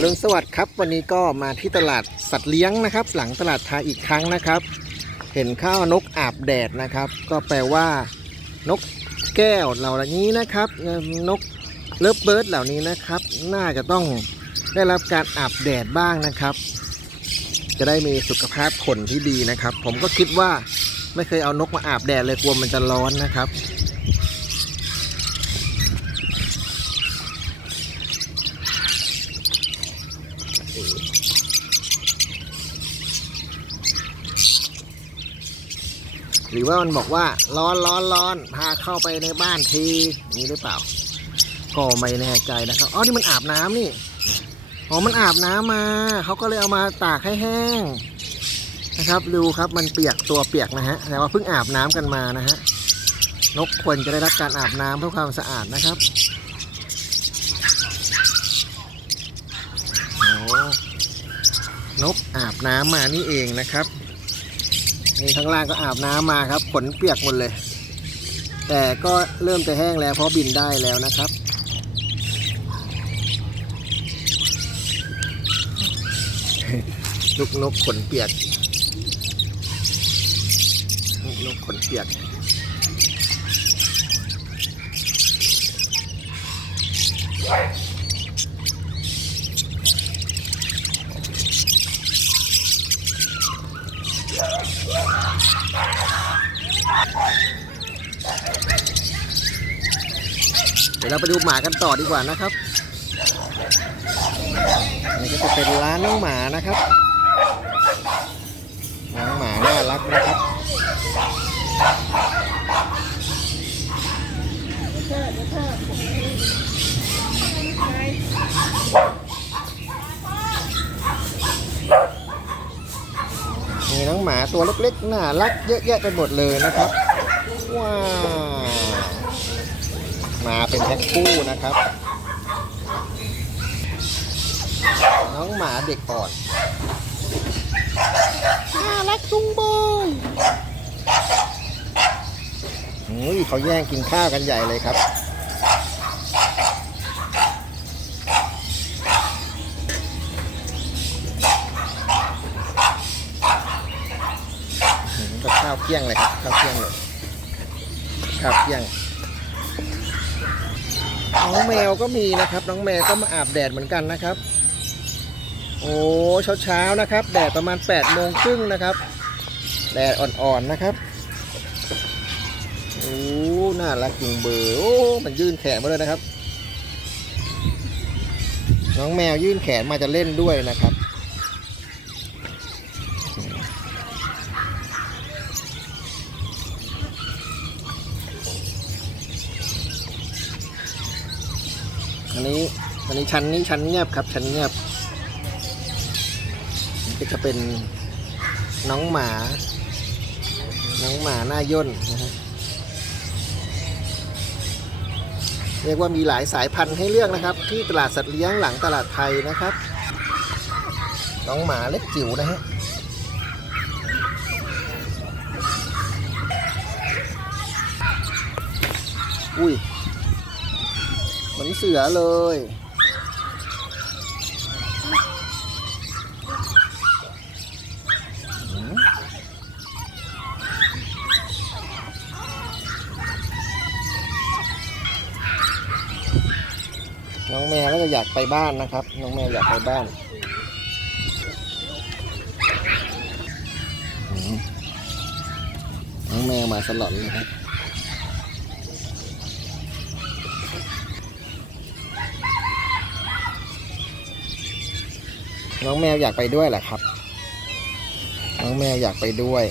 อรุณสวัสดิ์ครับวันนี้ก็มาที่ตลาดสัตว์เลี้ยงนะครับ หลังตลาดไทยอีกครั้งนะครับ เห็นข้าวนกอาบแดดนะครับ ก็แปลว่านกแก้วเหล่านี้นะครับนกเลิฟเบิร์ดเหล่านี้นะครับ น่าจะต้องได้รับการอาบแดดบ้างนะครับ จะได้มีสุขภาพขนที่ดีนะครับ ผมก็คิดว่าไม่เคยเอานกมาอาบแดดเลยกลัวมันจะร้อนนะครับ หรือว่ามันบอกว่าร้อนร้อนร้อนพาเข้าไปในบ้านทีนี่หรือเปล่า ก็ไม่แน่ใจนะครับอ๋อนี่มันอาบน้ำนี่อ๋อมันอาบน้ำมาเขาก็เลยเอามาตากให้แห้งนะครับดูครับมันเปียกตัวเปียกนะฮะแต่ว่าเพิ่งอาบน้ำกันมานะฮะนกควรจะได้รับการอาบน้ำเพื่อความสะอาดนะครับนกอาบน้ำมานี่เองนะครับ นี่ข้างล่างก็อาบน้ำมาครับ ขนเปียกหมดเลย แต่ก็เริ่มจะแห้งแล้วเพราะบินได้แล้วนะครับลูกนกขนเปียกลูกนกขนเปียกเดี๋ยวเราไปดูหมากันต่อดีกว่านะครับนนี้ก็จะเป็นร้านน้องหมานะครับน้องหมาน่ารักนะครับมีน้องหมาตัวเล็กๆน่ารักเยอะแยะไปหมดเลยนะครับ ว้าว มาเป็นแพ็คคู่นะครับ น้องหมาเด็กอ่อนน่ารักจุงเบยอุ้ยเขาแย่งกินข้าวกันใหญ่เลยครับกับข้าวเที่ยงเลยครับข้าวเที่ยงเลยข้าวเที่ยง น้องแมวก็มีนะครับ น้องแมวก็มาอาบแดดเหมือนกันนะครับ โอ้เช้าเช้านะครับ แดดประมาณ8ปดโมงครึ่งนะครับ แดดอ่อนๆนะครับโอ้น่ารักจริงเบอร์โอ้มันยื่นแขนมาเลยนะครับ น้องแมวยื่นแขนมาจะเล่นด้วยนะครับ อันนี้อันนี้ชั้นนี้ชั้นเงียบครับ ชั้นเงียบก็จะเป็นน้องหมา น้องหมาหน้าย่นนะฮะเรียกว่ามีหลายสายพันธุ์ให้เลือกนะครับ ที่ตลาดสัตว์เลี้ยงหลังตลาดไทยนะครับ น้องหมาเล็กจิ๋วนะฮะอุ้ย เหมือนเสือเลย น้องแมวก็จะอยากไปบ้านนะครับ น้องแมวอยากไปบ้านน้องแมวมาสลอนนะครับ น้องแมวอยากไปด้วยแหละครับ น้องแมวอยากไปด้วย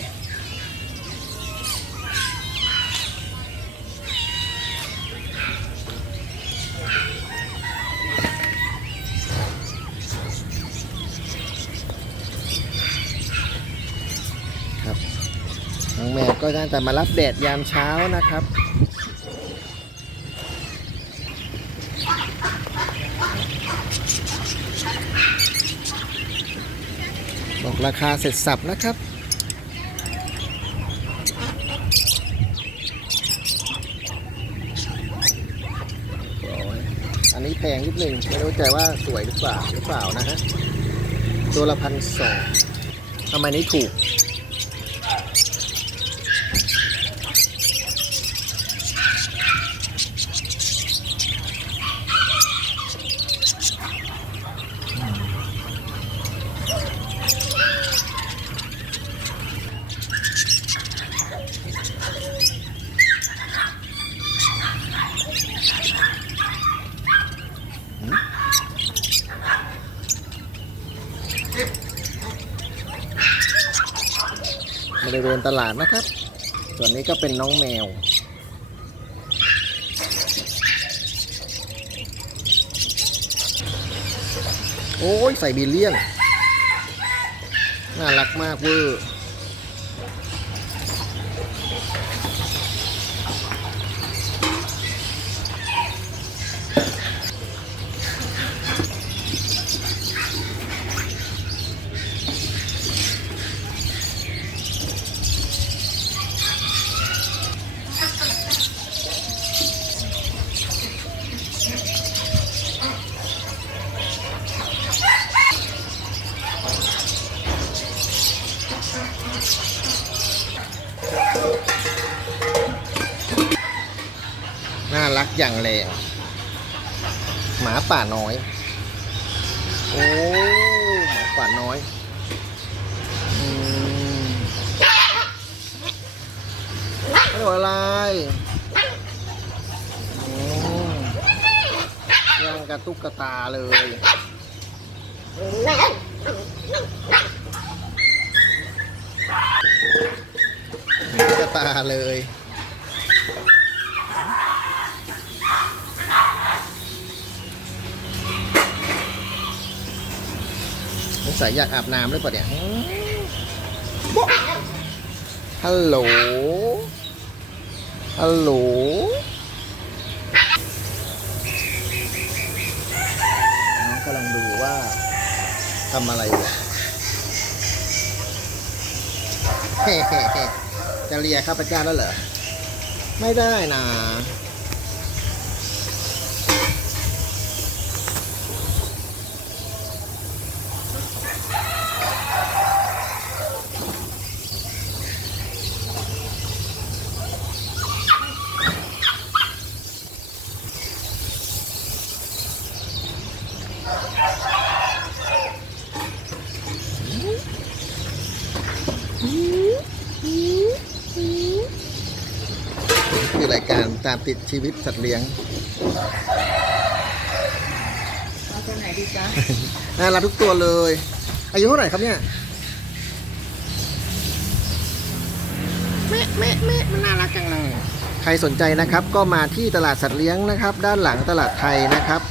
ครับ น้องแมวก็น่าจะมารับแดดยามเช้านะครับ บอก ราคาเสร็จสับนะครับ อันนี้แพงนิดนึงไม่รู้ใจว่าสวยหรือเปล่าหรือเปล่านะฮะตัวละพันสองทำไมนี้ถูก บริเวณตลาดนะครับ ส่วนนี้ก็เป็นน้องแมว โอ้ยใส่บีเลียน น่ารักมากเวอร์ อย่างแรงหมาป่าน้อย โอ้หมาป่าน้อยอืมไม่โดนอะไรย่างกระตุกกระตาเลยกระตาเลย สงสัยอยากอาบน้ำหรือเปล่าเนี่ยฮัลโหล ฮัลโหล น้องกำลังดูว่าทำอะไรอยู่เฮ้เฮ้เฮ้จะเลียข้าพเจ้าแล้วเหรอ ไม่ได้นะ ตามติดชีวิตสัตว์เลี้ยงเอาตัวไหนดีจ๊ะ น่ารักทุกตัวเลย อายุเท่าไหร่ครับเนี่ยแม่แม่แม่มันน่ารักจังเลย ใครสนใจนะครับ ก็มาที่ตลาดสัตว์เลี้ยงนะครับ ด้านหลังตลาดไทยนะครับ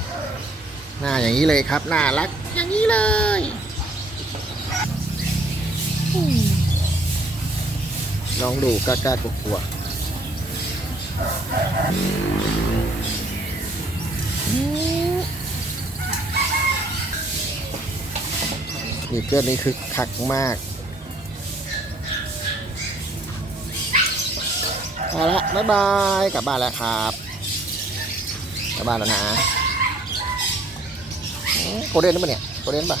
หน้าอย่างนี้เลยครับ น่ารัก อย่างนี้เลยลองดูกล้ากล้ากลัวกลัว นี่เกิดนี่คือคักมากเอาละบ๊ายบายกลับบ้านแล้วครับกลับบ้านแล้วนะโคเรนหรือเปล่าเนี่ยโคเรนป่ะ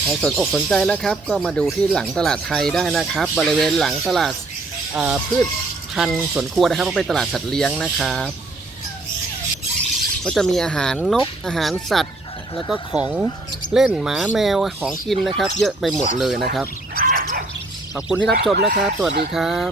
ใครสนอกสนใจนะครับ ก็มาดูที่หลังตลาดไทยได้นะครับ บริเวณหลังตลาดพืชพันธุ์สวนครัวนะครับเพราะเป็นตลาดสัตว์เลี้ยงนะครับ ก็จะมีอาหารนกอาหารสัตว์ แล้วก็ของเล่นหมาแมวของกินนะครับ เยอะไปหมดเลยนะครับ ขอบคุณที่รับชมนะครับ สวัสดีครับ